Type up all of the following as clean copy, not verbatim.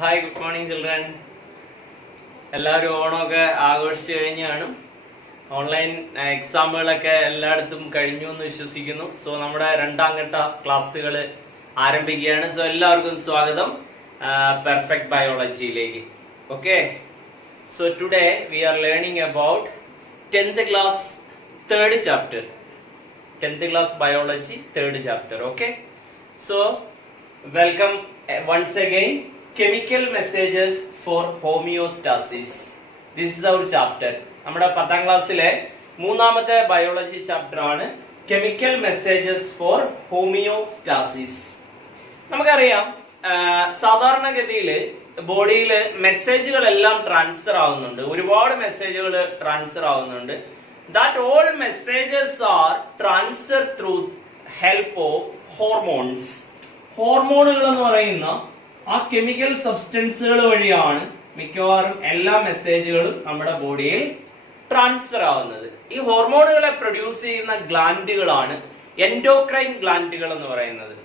Hi, good morning children. എല്ലാവരും ഓണമൊക്കെ ആഘോഷിച്ച് കഴിഞ്ഞ് കാണും. ഓൺലൈൻ എക്സാമുകളൊക്കെ എല്ലായിടത്തും കഴിഞ്ഞു എന്ന് വിശ്വസിക്കുന്നു. സോ നമ്മുടെ രണ്ടാം ഘട്ട ക്ലാസ്സുകൾ ആരംഭിക്കുകയാണ്. സോ എല്ലാവർക്കും സ്വാഗതം പെർഫെക്റ്റ് ബയോളജിയിലേക്ക്. Okay, so today we are learning about 10th class 3rd chapter. 10th class biology 3rd chapter. Okay, so welcome once again. Chemical messages for homeostasis. This is our chapter. നമ്മുടെ 10th ക്ലാസ്സിലെ മൂന്നാമത്തെ biology chapter ആണ് chemical messages for homeostasis. നമുക്കറിയാം, സാധാരണഗതിയിൽ ബോഡിയിൽ മെസ്സേജുകളെല്ലാം transfer ആവുന്നുണ്ട്. ഒരുപാട് മെസ്സേജുകൾ ട്രാൻസ്ഫർ ആവുന്നുണ്ട്. That all messages are transferred through help of hormones. ഹോർമോണുകൾ എന്ന് പറയുന്ന ആ കെമിക്കൽ സബ്സ്റ്റൻസുകൾ വഴിയാണ് മിക്കവാറും എല്ലാ മെസ്സേജുകളും നമ്മുടെ ബോഡിയിൽ ട്രാൻസ്ഫർ ആവുന്നത്. ഈ ഹോർമോണുകളെ പ്രൊഡ്യൂസ് ചെയ്യുന്ന ഗ്ലാൻഡുകളാണ് എൻഡോക്രൈൻ ഗ്ലാൻഡുകൾ എന്ന് പറയുന്നത്.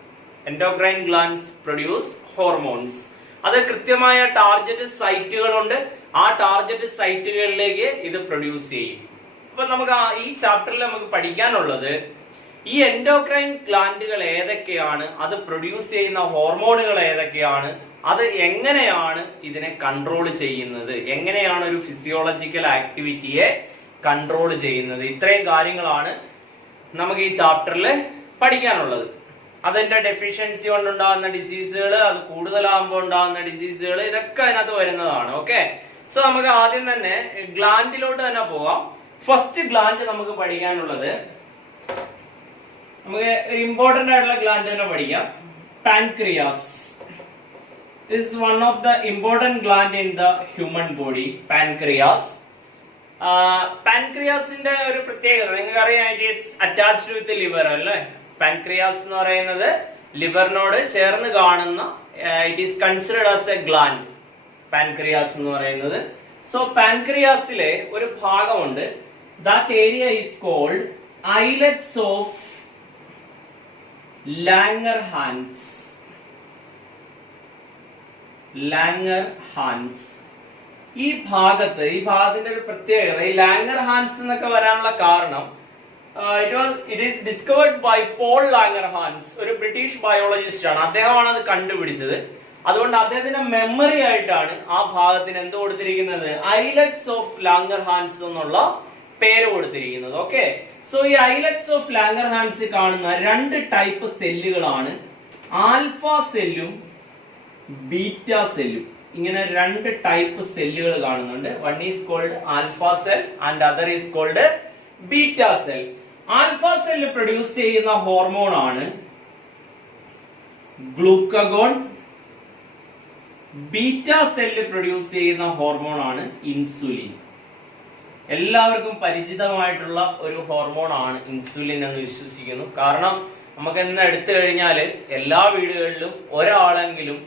Endocrine glands produce hormones. അത് കൃത്യമായ ടാർഗറ്റ് സൈറ്റുകളുണ്ട്. ആ ടാർഗറ്റ് സൈറ്റുകളിലേക്ക് ഇത് പ്രൊഡ്യൂസ് ചെയ്യും. അപ്പൊ നമുക്ക് ഈ ചാപ്റ്ററിൽ നമുക്ക് പഠിക്കാനുള്ളത് ഈ എൻഡോക്രൈൻ ഗ്ലാൻഡുകൾ ഏതൊക്കെയാണ്, അത് പ്രൊഡ്യൂസ് ചെയ്യുന്ന ഹോർമോണുകൾ ഏതൊക്കെയാണ്, അത് എങ്ങനെയാണ് ഇതിനെ കൺട്രോൾ ചെയ്യുന്നത്, എങ്ങനെയാണ് ഒരു ഫിസിയോളജിക്കൽ ആക്ടിവിറ്റിയെ കൺട്രോൾ ചെയ്യുന്നത്. ഇത്രയും കാര്യങ്ങളാണ് നമുക്ക് ഈ ചാപ്റ്ററിൽ പഠിക്കാനുള്ളത്. അതിന്റെ ഡെഫിഷ്യൻസി കൊണ്ടുണ്ടാകുന്ന ഡിസീസുകൾ, അത് കൂടുതലാകുമ്പോൾ ഉണ്ടാകുന്ന ഡിസീസുകൾ, ഇതൊക്കെ അതിനകത്ത് വരുന്നതാണ്. ഓക്കെ, സോ നമുക്ക് ആദ്യം തന്നെ ഗ്ലാൻഡിലോട്ട് തന്നെ പോവാം. ഫസ്റ്റ് ഗ്ലാൻഡ് നമുക്ക് പഠിക്കാനുള്ളത്, നമുക്ക് ഇമ്പോർട്ടന്റ് ആയിട്ടുള്ള ഗ്ലാൻഡ് തന്നെ പഠിക്കാം. Pancreas is one of the important gland in the human body. Pancreas. പാൻക്രിയാസിന്റെ ഒരു പ്രത്യേകത നിങ്ങൾക്കറിയാം, it is attached with liver അല്ലേ. പാൻക്രിയാസ് എന്ന് പറയുന്നത് ലിവറിനോട് ചേർന്ന് കാണുന്ന, it is considered as a gland, pancreas എന്ന് പറയുന്നത്. സോ പാൻക്രിയാസിലെ ഒരു ഭാഗമുണ്ട്, that area is called islets of Langerhans. Langerhans. ഈ ഭാഗത്തിന്റെ ഒരു പ്രത്യേകത, ഈ ലാംഗർഹാൻസ് എന്നൊക്കെ വരാനുള്ള കാരണം, it is discovered by Paul Langerhans, ഒരു ബ്രിട്ടീഷ് ബയോളജിസ്റ്റ് ആണ്. അദ്ദേഹമാണ് അത് കണ്ടുപിടിച്ചത്. അതുകൊണ്ട് അദ്ദേഹത്തിന്റെ മെമ്മറി ആയിട്ടാണ് ആ ഭാഗത്തിന് എന്ത് കൊടുത്തിരിക്കുന്നത്, ഐലറ്റ്സ് ഓഫ് ലാംഗർഹാൻസ് എന്നുള്ള പേര് കൊടുത്തിരിക്കുന്നത്. ഓക്കെ, സോ ഈ ഐലറ്റ്സ് ഓഫ് ലാംഗർഹാൻസ് കാണുന്ന രണ്ട് ടൈപ്പ് സെല്ലുകളാണ് ആൽഫ സെല്ലും ബീറ്റ സെല്ലും. ഇങ്ങനെ രണ്ട് ടൈപ്പ് സെല്ലുകൾ കാണുന്നുണ്ട്. One is called alpha cell and other is called beta cell. Alpha cell produce ചെയ്യുന്ന ഹോർമോൺ ആണ് ഗ്ലൂക്കഗോൺ. ബീറ്റ സെല്ല് പ്രൊഡ്യൂസ് ചെയ്യുന്ന ഹോർമോൺ ആണ് ഇൻസുലിൻ. എല്ലാവർക്കും പരിചിതമായിട്ടുള്ള ഒരു ഹോർമോൺ ആണ് ഇൻസുലിൻ എന്ന് വിശ്വസിക്കുന്നു. കാരണം നമുക്ക് ഇന്ന് എടുത്തു കഴിഞ്ഞാൽ എല്ലാ വീടുകളിലും ഒരാളെങ്കിലും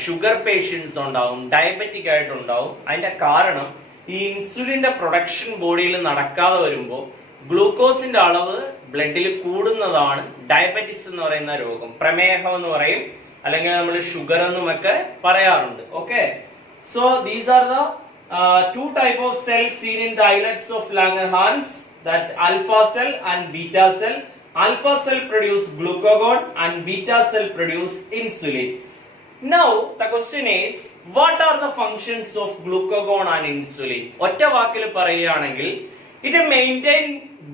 ഷുഗർ പേഷ്യൻസ് ഉണ്ടാവും, ഡയബറ്റിക് ആയിട്ടുണ്ടാവും. അതിന്റെ കാരണം ഈ ഇൻസുലിന്റെ പ്രൊഡക്ഷൻ ബോഡിയിൽ നടക്കാതെ വരുമ്പോൾ ഗ്ലൂക്കോസിന്റെ അളവ് ബ്ലഡിൽ കൂടുന്നതാണ് ഡയബറ്റിസ് എന്ന് പറയുന്ന രോഗം. പ്രമേഹം എന്ന് പറയും, അല്ലെങ്കിൽ നമ്മൾ ഷുഗർ എന്നുമൊക്കെ പറയാറുണ്ട്. Okay, so these are the two type of cells seen in the islets of Langerhans, that alpha cell and beta cell. Alpha cell produce glucagon and beta cell produce insulin. Now the question is, what are the functions of glucagon and insulin? ഒറ്റ വാക്കിൽ പറയുകയാണെങ്കിൽ, it maintain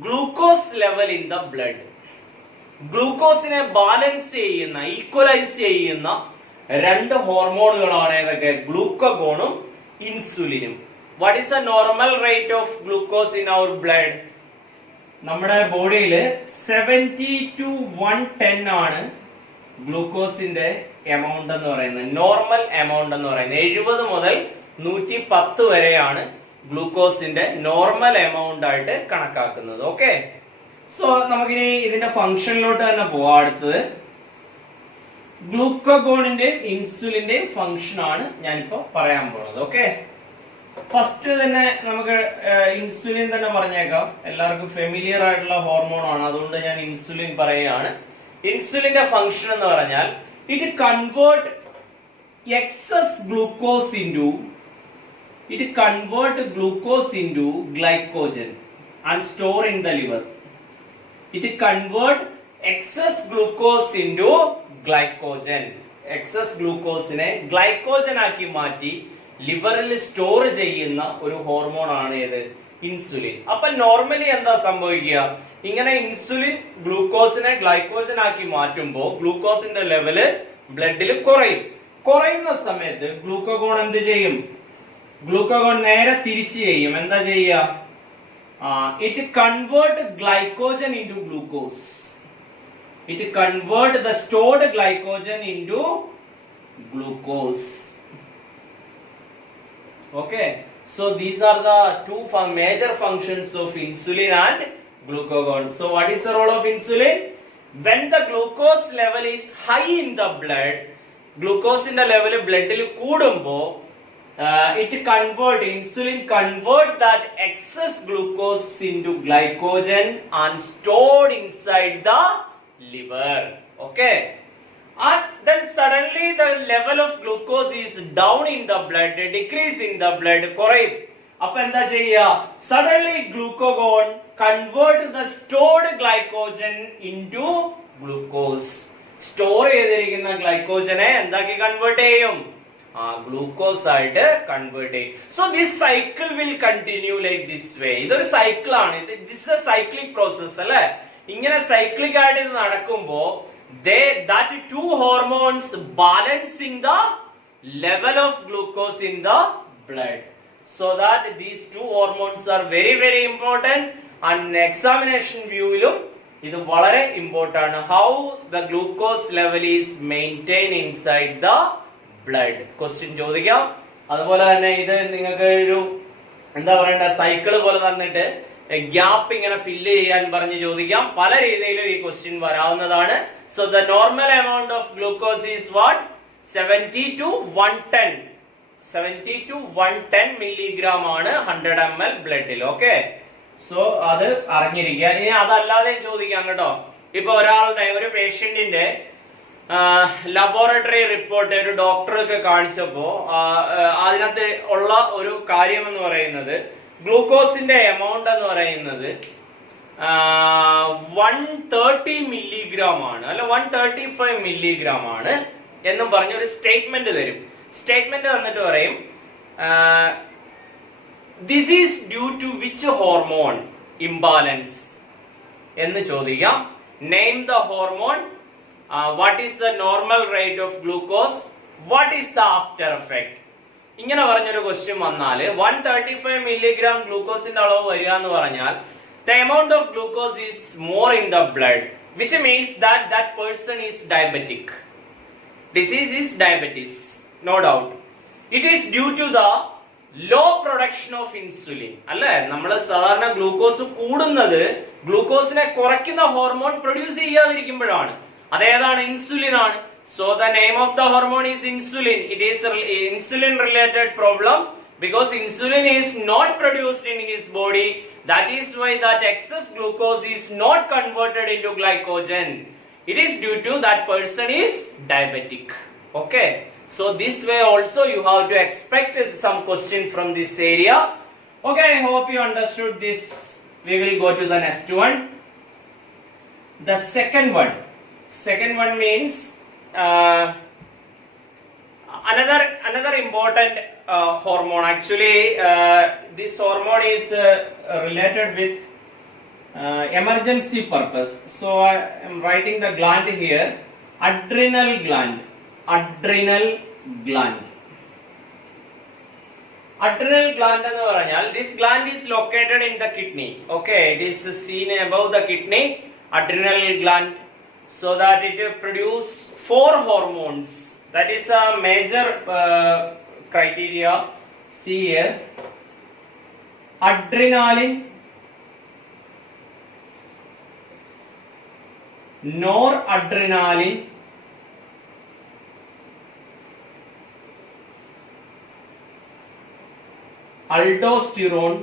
glucose level in the blood. ഗ്ലൂക്കോസിനെ balance ചെയ്യുന്ന, equalise ചെയ്യുന്ന രണ്ട് ഹോർമോണുകളാണ് ഏതൊക്കെ, ഗ്ലൂക്കഗോണും ഇൻസുലിനും. What is the normal rate of glucose in our blood? നമ്മുടെ ബോഡിയിൽ 70 to 110 ആണ് ഗ്ലൂക്കോസിന്റെ എമൗണ്ട് എന്ന് പറയുന്നത്, നോർമൽ എമൗണ്ട് എന്ന് പറയുന്നത്. 70 മുതൽ 110 വരെയാണ് ഗ്ലൂക്കോസിന്റെ നോർമൽ എമൗണ്ട് ആയിട്ട് കണക്കാക്കുന്നത്. ഓക്കെ, സോ നമുക്കിനി ഇതിന്റെ ഫംഗ്ഷനിലോട്ട് തന്നെ പോവാം. അടുത്തത് ഗ്ലൂക്കഗോണിന്റെയും ഇൻസുലിന്റെയും ഫംഗ്ഷൻ ആണ് ഞാനിപ്പോ പറയാൻ പോകുന്നത്. ഓക്കെ, ഫസ്റ്റ് തന്നെ നമുക്ക് ഇൻസുലിൻ തന്നെ പറഞ്ഞേക്കാം. എല്ലാവർക്കും ഫെമിലിയർ ആയിട്ടുള്ള ഹോർമോൺ ആണ്, അതുകൊണ്ട് ഞാൻ ഇൻസുലിൻ പറയുകയാണ്. ഇൻസുലിന്റെ ഫംഗ്ഷൻ എന്ന് പറഞ്ഞാൽ, it convert excess glucose into, it convert glucose into glycogen and store in the liver. It convert excess glucose into glycogen. Excess glucose നെ glycogen ആക്കി മാറ്റി ലിവറിൽ സ്റ്റോർ ചെയ്യുന്ന ഒരു ഹോർമോൺ ആണ് ഏത്? ഇൻസുലിൻ. അപ്പൊ നോർമലി എന്താ സംഭവിക്കുക? ഇങ്ങനെ ഇൻസുലിൻ ഗ്ലൂക്കോസിനെ ഗ്ലൈക്കോജൻ ആക്കി മാറ്റുമ്പോൾ ഗ്ലൂക്കോസിന്റെ ലെവല് ബ്ലഡിൽ കുറയും. കുറയുന്ന സമയത്ത് ഗ്ലൂക്കോഗോൺ എന്ത് ചെയ്യും? ഗ്ലൂക്കോഗോൺ നേരെ തിരിച്ചു ചെയ്യും. എന്താ ചെയ്യുക? It convert glycogen into glucose. It convert the stored glycogen into glucose. Okay, so these are the two major functions of insulin and glucagon. So what is the role of insulin? When the glucose level is high in the blood, glucose in the level blood il koodumbo, insulin convert that excess glucose into glycogen and stored inside the liver. Okay, and then suddenly the level of glucose is down in the blood, decrease in the blood, korayum. Appo endha cheya? Suddenly glucagon convert the stored glycogen into glucose. Store ചെയ്തിരിക്കുന്ന ഗ്ലൈക്കോജനെ എന്താക്കി convert ചെയ്യും? Glucose ആയിട്ട് convert ചെയ്യും. So this cycle will continue like this way. ഇതൊരു cycle ആണ്. This A cyclic process അല്ലെ? ഇങ്ങനെ cyclic ആയിട്ട് ഇത് നടക്കുമ്പോ that two hormones balancing the level of glucose in the blood, so that these two hormones are very very important and examination view ilum idu valare important aanu. How the glucose level is maintained inside the blood, question ചോദിക്കാം. അതുപോലെ തന്നെ ഇത് നിങ്ങൾക്ക് ഒരു എന്താ പറയണ്ട cycle പോലെ തന്നിട്ട് ഗ്യാപ്പ് ഇങ്ങനെ ഫില്ല് ചെയ്യാൻ പറഞ്ഞ് ചോദിക്കാം. പല രീതിയിലും ഈ question വരാവുന്നതാണ്. So the normal amount of glucose is what? 70 to 110. 70 to 110 milligram ആണ് 100 ml ബ്ലഡിൽ. ഓക്കെ, സോ അത് അറിഞ്ഞിരിക്കുക. ഇനി അതല്ലാതെ ചോദിക്കാം കേട്ടോ. ഇപ്പൊ ഒരാളുടെ ഒരു പേഷ്യന്റിന്റെ ലബോറട്ടറി റിപ്പോർട്ട് ഒരു ഡോക്ടർക്ക് കാണിച്ചപ്പോ അതിനകത്ത് ഉള്ള ഒരു കാര്യം എന്ന് പറയുന്നത് ഗ്ലൂക്കോസിന്റെ എമൗണ്ട് എന്ന് പറയുന്നത് 130 മില്ലിഗ്രാം ആണ്, അല്ല 135 മില്ലിഗ്രാം ആണ് എന്നും പറഞ്ഞ ഒരു സ്റ്റേറ്റ്മെന്റ് തരും. സ്റ്റേറ്റ്മെന്റ് തന്നിട്ട് പറയും this is due to which hormone imbalance എന്ന് ചോദിക്കാം. Name the hormone, what is the normal rate of glucose, what is the after effect. ഇങ്ങനെ പറഞ്ഞൊരു ക്വസ്റ്റ്യൻ വന്നാല് 135 മില്ലിഗ്രാം ഗ്ലൂക്കോസിന്റെ അളവ് വരിക എന്ന് പറഞ്ഞാൽ the amount of glucose is more in the blood, which means that that person is diabetic. Disease is diabetes, no doubt. It is due to the low production of insulin. അല്ലേ, നമ്മൾ സാധാരണ glucose കൂടുന്നത് ഗ്ലൂക്കോസിനെ കുറയ്ക്കുന്ന hormone produce ചെയ്യാതിരിക്കുമ്പോഴാണ്. അതേതാണ്? Insulin ആണ്. So the name of the hormone is insulin. It is insulin related problem because insulin is not produced in his body. That is why that excess glucose is not converted into glycogen. It is due to that person is diabetic. Okay, so this way also you have to expect some question from this area. Okay, I hope you understood this. We will go to the next one. The second one means another important hormone. Actually this hormone is related with emergency purpose. So I am writing the gland here, adrenal gland. Adrenal gland എന്ന് പറഞ്ഞാൽ this gland is located in the kidney. Okay, it is seen above the kidney, adrenal gland, so that it produce 4 hormones. That is a major criteria. See here, adrenaline, noradrenaline, aldosterone,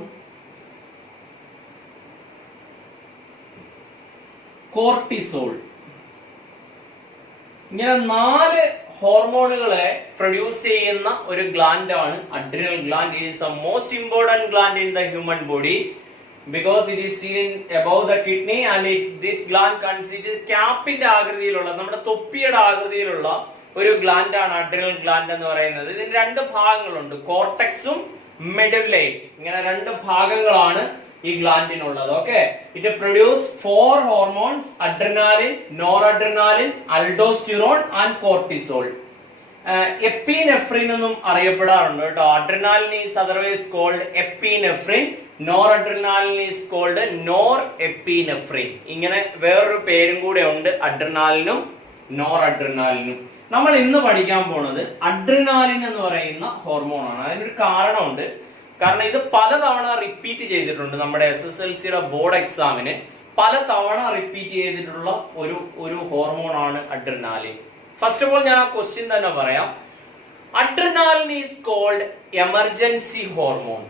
cortisol. ഇങ്ങനെ 4 ഹോർമോണുകളെ produce ചെയ്യുന്ന ഒരു gland ആണ് adrenal gland. It is A most important gland in the human body because it is seen above the kidney and this gland consists ക്യാപ്പിന്റെ ആകൃതിയിലുള്ള നമ്മുടെ തൊപ്പിയുടെ ആകൃതിയിലുള്ള ഒരു gland ആണ് adrenal gland എന്ന് പറയുന്നത്. ഇതിന് രണ്ട് ഭാഗങ്ങളുണ്ട്, കോർട്ടെക്സും മെഡുല്ലയും. ഇങ്ങനെ രണ്ട് ഭാഗങ്ങളാണ് ഈ ഗ്ലാൻഡിനുള്ളത്. Okay, it produce 4 hormones: adrenaline, noradrenaline, aldosterone and cortisol. Epinephrine എന്നും അറിയപ്പെടാറുണ്ട് കേട്ടോ. Adrenaline is otherwise called epinephrine, noradrenaline is called norepinephrine. ഇങ്ങനെ വേറൊരു പേരും കൂടെ ഉണ്ട് അഡ്രിനാലിനും നോറഡ്രിനാലിനും. നമ്മൾ ഇന്ന് പഠിക്കാൻ പോണത് അഡ്രിനാലിൻ എന്ന് പറയുന്ന ഹോർമോൺ ആണ്. അതിനൊരു കാരണമുണ്ട്. കാരണം ഇത് പലതവണ റിപ്പീറ്റ് ചെയ്തിട്ടുണ്ട്. നമ്മുടെ SSLCയുടെ ബോർഡ് എക്സാമിന് പലതവണ റിപ്പീറ്റ് ചെയ്തിട്ടുള്ള ഒരു ഹോർമോൺ ആണ് അഡ്രിനാലിൻ. ഫസ്റ്റ് ഓഫ് ഓൾ ഞാൻ ആ ക്വസ്റ്റ്യൻ തന്നെ പറയാം. Adrenaline is called emergency hormone.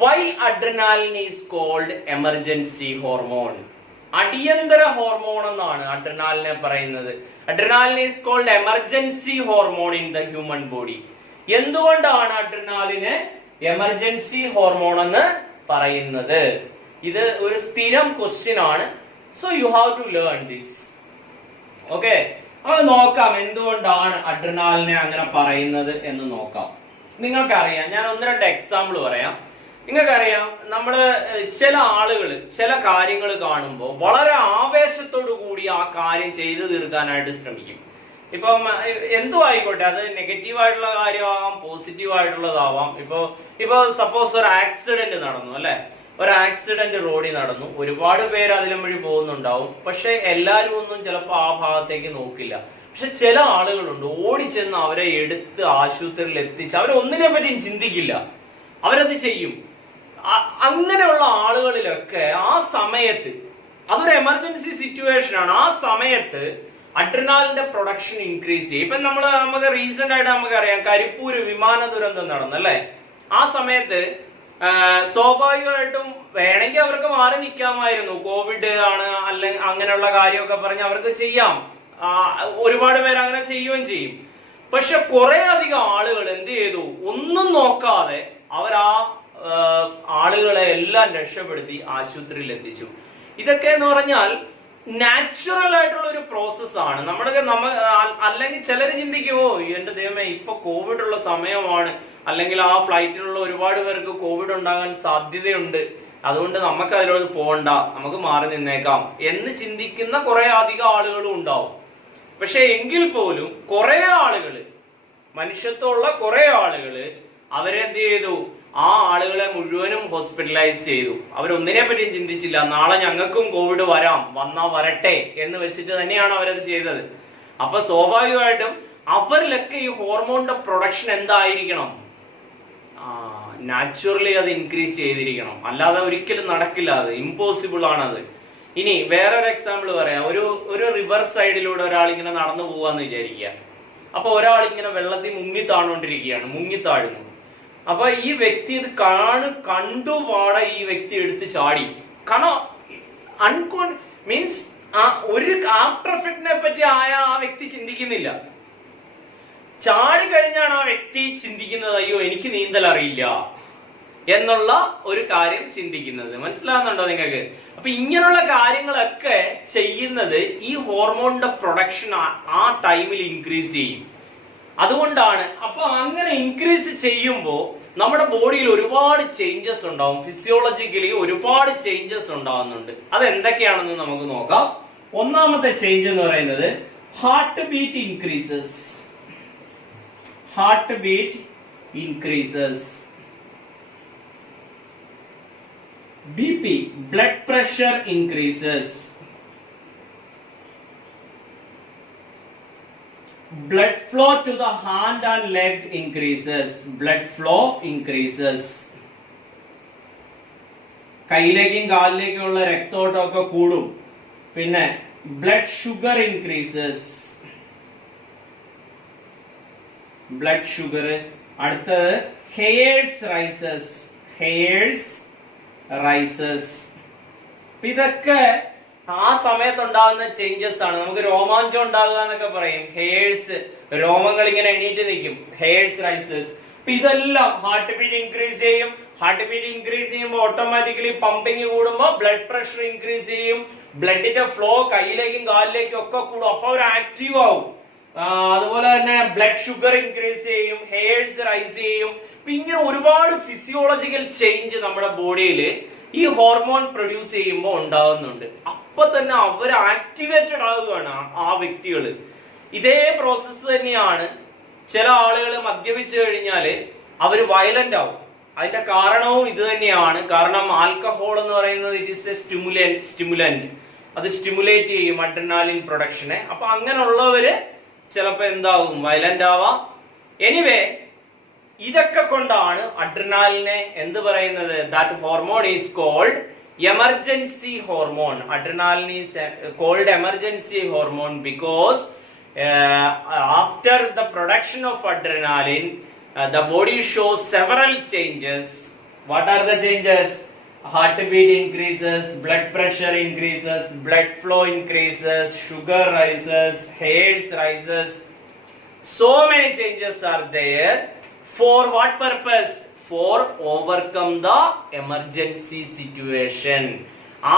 Why adrenaline is called emergency hormone? അടിയന്തര ഹോർമോൺ എന്നാണ് അഡ്രിനാലിനെ പറയുന്നത്. Adrenaline is called emergency hormone in the human body. എന്തുകൊണ്ടാണ് അഡ്രിനാലിനെ എമർജൻസി ഹോർമോൺ എന്ന് പറയുന്നത്? ഇത് ഒരു സ്ഥിരം ക്വസ്റ്റ്യൻ ആണ്. So you have to learn this. Okay, അപ്പൊ നോക്കാം എന്തുകൊണ്ടാണ് അഡ്രിനാലിനെ അങ്ങനെ പറയുന്നത് എന്ന് നോക്കാം. നിങ്ങൾക്കറിയാം, ഞാൻ 1-2 എക്സാമ്പിൾ പറയാം. നിങ്ങൾക്കറിയാം, നമ്മള് ചില ആളുകൾ ചില കാര്യങ്ങൾ കാണുമ്പോൾ വളരെ ആവേശത്തോടു കൂടി ആ കാര്യം ചെയ്തു തീർക്കാനായിട്ട് ശ്രമിക്കും. ഇപ്പം എന്തോ ആയിക്കോട്ടെ, അത് നെഗറ്റീവ് ആയിട്ടുള്ള കാര്യമാവാം, പോസിറ്റീവ് ആയിട്ടുള്ളതാവാം. ഇപ്പൊ സപ്പോസ് ഒരു ആക്സിഡന്റ് നടന്നു അല്ലെ, ഒരു ആക്സിഡന്റ് റോഡിൽ നടന്നു, ഒരുപാട് പേര് അതിലും വഴി പോകുന്നുണ്ടാവും. പക്ഷെ എല്ലാരും ഒന്നും ചിലപ്പോൾ ആ ഭാഗത്തേക്ക് നോക്കില്ല. പക്ഷെ ചില ആളുകളുണ്ട്, ഓടിച്ചെന്ന് അവരെ എടുത്ത് ആശുപത്രിയിൽ എത്തിച്ച് അവരൊന്നിനെ പറ്റിയും ചിന്തിക്കില്ല, അവരത് ചെയ്യും. അങ്ങനെയുള്ള ആളുകളിലൊക്കെ ആ സമയത്ത്, അതൊരു എമർജൻസി സിറ്റുവേഷൻ ആണ്, ആ സമയത്ത് അഡ്രിനാലിന്റെ പ്രൊഡക്ഷൻ ഇൻക്രീസ് ചെയ്യും. ഇപ്പൊ നമുക്ക് റീസെന്റ് ആയിട്ട് നമുക്കറിയാം, കരിപ്പൂര് വിമാന ദുരന്തം നടന്നു അല്ലെ. ആ സമയത്ത് സ്വാഭാവികമായിട്ടും വേണമെങ്കിൽ അവർക്ക് മാറി നിൽക്കാമായിരുന്നു. കോവിഡ് ആണ് അല്ലെങ്കിൽ അങ്ങനെയുള്ള കാര്യമൊക്കെ പറഞ്ഞ് അവർക്ക് ചെയ്യാം. ഒരുപാട് പേര് അങ്ങനെ ചെയ്യുകയും ചെയ്യും. പക്ഷെ കുറെ അധികം ആളുകൾ എന്ത് ചെയ്തു? ഒന്നും നോക്കാതെ അവർ ആളുകളെ എല്ലാം രക്ഷപ്പെടുത്തി ആശുപത്രിയിൽ എത്തിച്ചു. ഇതൊക്കെ എന്ന് പറഞ്ഞാൽ നാച്ചുറൽ ആയിട്ടുള്ള ഒരു പ്രോസസ് ആണ്. അല്ലെങ്കിൽ ചിലർ ചിന്തിക്കുമോ, എന്റെ ദൈവമേ ഇപ്പൊ കോവിഡ് ഉള്ള സമയമാണ്, അല്ലെങ്കിൽ ആ ഫ്ലൈറ്റിലുള്ള ഒരുപാട് പേർക്ക് കോവിഡ് ഉണ്ടാകാൻ സാധ്യതയുണ്ട്, അതുകൊണ്ട് നമുക്ക് അതിലോട്ട് പോകണ്ട, നമുക്ക് മാറി നിന്നേക്കാം എന്ന് ചിന്തിക്കുന്ന കുറെ അധികം ആളുകളും ഉണ്ടാവും. പക്ഷെ എങ്കിൽ പോലും കുറെ ആളുകള്, മനുഷ്യത്വമുള്ള കുറെ ആളുകള് അവരെന്ത് ചെയ്തു? ആ ആളുകളെ മുഴുവനും ഹോസ്പിറ്റലൈസ് ചെയ്തു. അവരൊന്നിനെ പറ്റിയും ചിന്തിച്ചില്ല. നാളെ ഞങ്ങൾക്കും കോവിഡ് വന്നാ വരട്ടെ എന്ന് വെച്ചിട്ട് തന്നെയാണ് അവരത് ചെയ്തത്. അപ്പൊ സ്വാഭാവികമായിട്ടും അവരിലൊക്കെ ഈ ഹോർമോണിന്റെ പ്രൊഡക്ഷൻ എന്തായിരിക്കണം? നാച്ചുറലി അത് ഇൻക്രീസ് ചെയ്തിരിക്കണം. അല്ലാതെ ഒരിക്കലും നടക്കില്ല, അത് ഇമ്പോസിബിൾ ആണത്. ഇനി വേറൊരു എക്സാമ്പിൾ പറയാം. ഒരു റിവർ സൈഡിലൂടെ ഒരാൾ ഇങ്ങനെ നടന്നു പോവാന്ന് വിചാരിക്കുക. അപ്പൊ ഒരാൾ ഇങ്ങനെ വെള്ളത്തിൽ മുങ്ങിത്താഴുന്നു. അപ്പൊ ഈ വ്യക്തി ഇത് കണ്ടുപാടെ ഈ വ്യക്തി എടുത്ത് ചാടി. കാരണം മീൻസ് ഒരു ആഫ്റ്റർ എഫക്റ്റിനെ പറ്റി ആ വ്യക്തി ചിന്തിക്കുന്നില്ല. ചാടി കഴിഞ്ഞാണ് ആ വ്യക്തി ചിന്തിക്കുന്നത്, അയ്യോ എനിക്ക് നീന്തൽ അറിയില്ല എന്നുള്ള ഒരു കാര്യം ചിന്തിക്കുന്നത്. മനസ്സിലാവുന്നുണ്ടോ നിങ്ങൾക്ക്? അപ്പൊ ഇങ്ങനെയുള്ള കാര്യങ്ങളൊക്കെ ചെയ്യുന്നത് ഈ ഹോർമോണിന്റെ പ്രൊഡക്ഷൻ ആ ടൈമിൽ ഇൻക്രീസ് ചെയ്യും. അതുകൊണ്ടാണ്. അപ്പൊ അങ്ങനെ ഇൻക്രീസ് ചെയ്യുമ്പോൾ നമ്മുടെ ബോഡിയിൽ ഒരുപാട് ചേഞ്ചസ് ഉണ്ടാവും. ഫിസിയോളജിക്കലി ഒരുപാട് ചേഞ്ചസ് ഉണ്ടാവുന്നുണ്ട്. അത് എന്തൊക്കെയാണെന്ന് നമുക്ക് നോക്കാം. ഒന്നാമത്തെ ചേഞ്ച് എന്ന് പറയുന്നത് heart beat increases. BP, blood pressure increases. Blood flow to the hand and leg increases. കൈയിലേക്കും കാലിലേക്കുള്ള രക്തോട്ടമൊക്കെ കൂടും. പിന്നെ ബ്ലഡ് ഷുഗർ ഇൻക്രീസസ്. അടുത്തത് ഹെയർസ് റൈസസ്. ഇതൊക്കെ ആ സമയത്ത് ഉണ്ടാകുന്ന ചേഞ്ചസ് ആണ്. നമുക്ക് രോമാഞ്ചം ഉണ്ടാകുക എന്നൊക്കെ പറയും. ഹെയർസ്, രോമങ്ങൾ ഇങ്ങനെ എണീറ്റ് നിൽക്കും, ഹെയർസ് റൈസസ്. ഇതെല്ലാം ഹാർട്ട് ബീറ്റ് ഇൻക്രീസ് ചെയ്യും. ഹാർട്ട് ബീറ്റ് ഇൻക്രീസ് ചെയ്യുമ്പോൾ ഓട്ടോമാറ്റിക്കലി പമ്പിങ് കൂടുമ്പോൾ ബ്ലഡ് പ്രഷർ ഇൻക്രീസ് ചെയ്യും. ബ്ലഡിന്റെ ഫ്ലോ കയ്യിലേക്കും കാലിലേക്കും ഒക്കെ കൂടും. അപ്പൊ അവർ ആക്റ്റീവ് ആവും. അതുപോലെ തന്നെ ബ്ലഡ് ഷുഗർ ഇൻക്രീസ് ചെയ്യും, ഹെയർസ് റൈസ് ചെയ്യും. ഇങ്ങനെ ഒരുപാട് ഫിസിയോളജിക്കൽ ചേഞ്ച് നമ്മുടെ ബോഡിയിൽ ഈ ഹോർമോൺ പ്രൊഡ്യൂസ് ചെയ്യുമ്പോൾ ഉണ്ടാവുന്നുണ്ട്. അപ്പൊ തന്നെ അവർ ആക്ടിവേറ്റഡ് ആവുകയാണ് ആ വ്യക്തികൾ. ഇതേ പ്രോസസ്സ് തന്നെയാണ് ചില ആളുകൾ മദ്യപിച്ചു കഴിഞ്ഞാല് അവര് വയലന്റ് ആവും. അതിന്റെ കാരണവും ഇത് തന്നെയാണ്. കാരണം ആൽക്കഹോൾ എന്ന് പറയുന്നത് ഇറ്റ് ഈസ് എ സ്റ്റിമുലന്റ്. അത് സ്റ്റിമുലേറ്റ് ചെയ്യും അഡ്രിനാലിൻ പ്രൊഡക്ഷനെ. അപ്പൊ അങ്ങനെയുള്ളവര് ചിലപ്പോ എന്താവും, വയലന്റ് ആവാം. എനിവേ, ഇതൊക്കെ കൊണ്ടാണ് അഡ്രിനാലിനെ എന്ത് പറയുന്നത്, that hormone is called emergency hormone. Adrenaline is called emergency hormone because after the production of adrenaline, the body shows several changes. What are the changes? Heartbeat increases, blood pressure increases, blood flow increases, sugar rises, hairs rises. So many changes are there. For what purpose? For overcome the emergency situation.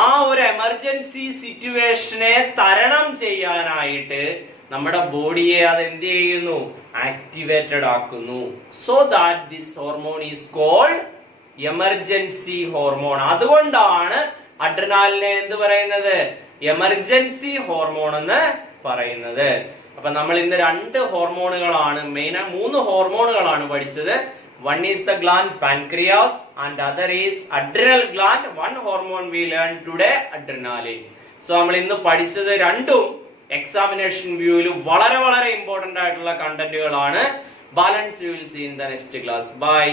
ആ ഒരു emergency സിറ്റുവേഷനെ തരണം ചെയ്യാനായിട്ട് നമ്മുടെ ബോഡിയെ അത് എന്ത് ചെയ്യുന്നു, activated ആക്കുന്നു. So that this hormone is called emergency hormone. അതുകൊണ്ടാണ് അഡ്രിനാലിനെ എന്ത് പറയുന്നത്, എമർജൻസി ഹോർമോൺ എന്ന് പറയുന്നത്. അപ്പൊ നമ്മൾ ഇന്ന് 2 ഹോർമോണുകളാണ്, മെയിൻ 3 ഹോർമോണുകളാണ് പഠിച്ചത്. One is the gland pancreas and other is adrenal gland. One hormone we learned today, adrenaline. So നമ്മൾ ഇന്ന് പഠിച്ചത് രണ്ടും എക്സാമിനേഷൻ വ്യൂവിൽ വളരെ വളരെ ഇമ്പോർട്ടന്റ് ആയിട്ടുള്ള കണ്ടന്റുകളാണ്. Balance you will see in the next class. By.